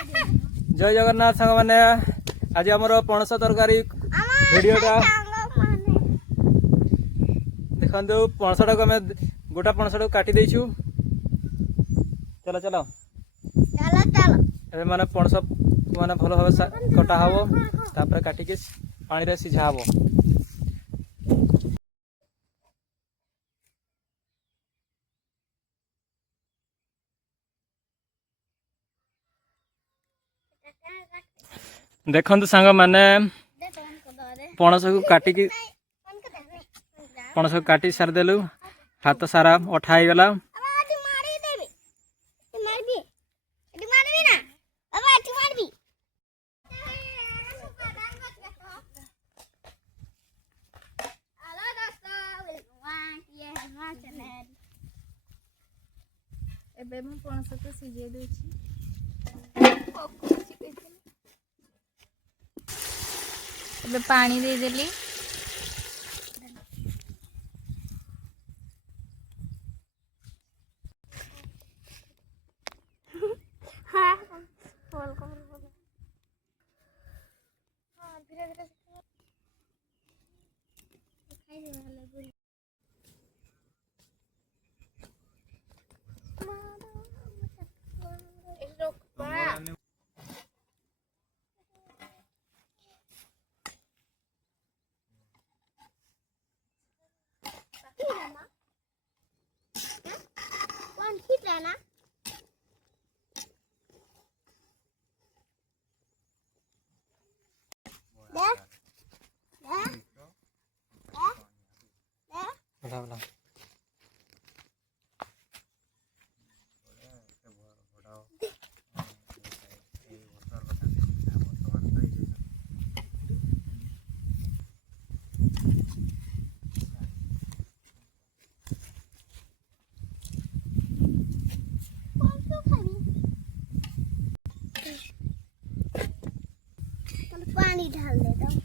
जय जगन्नाथ सांग मैंने आज आमर पणस तरकारी भिडटा देखु पणसटा को आम गोटा पणसटा काटी देचु। चलो चलो चलो चलो ए माने पणस माने भल भाव कटा हम तापर काटिके पानी रे सिझा हम। देखु सांग मैंने पणस को काटिकी पणस को काटी सारिदेलु हाथ सारा अठा हो गला। एबे मु पणस को सिझे देछि एबे पानी दे देली हां बोल को बोल हां धीरे धीरे खाई दे वाला बोल ना पानी ढाल देता हूँ।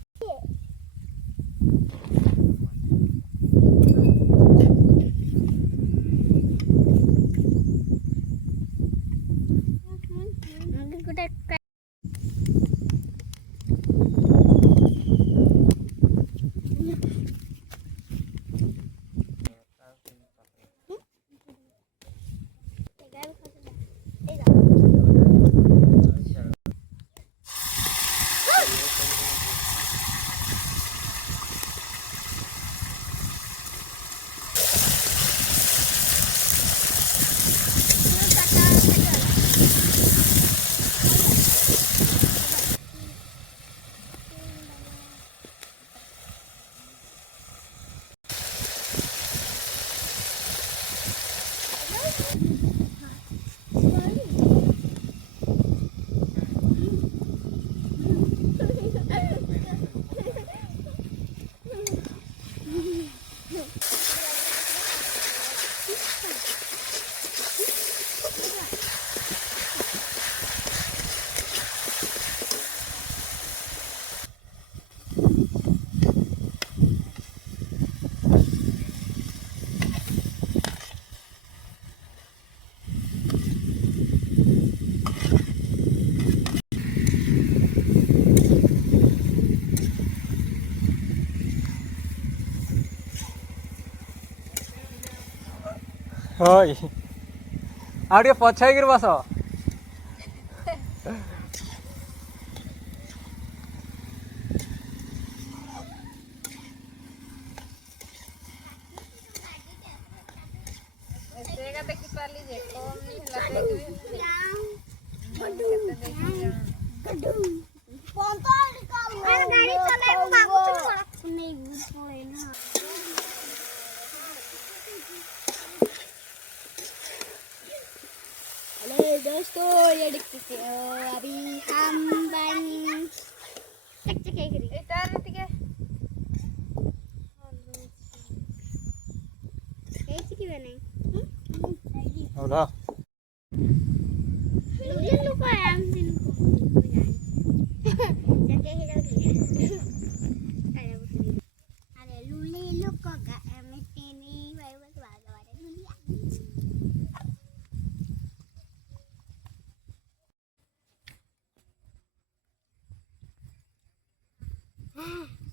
हय आगे पछाई कर बस दोस्तों ये देखते हो अभी हम बन चक चक करी एटा नतिके कैसे की बने होला लुली लोग आम दिन को जाके ही अरे लुली लोग का मैं तेनी भाई बस वाले लुली हाँ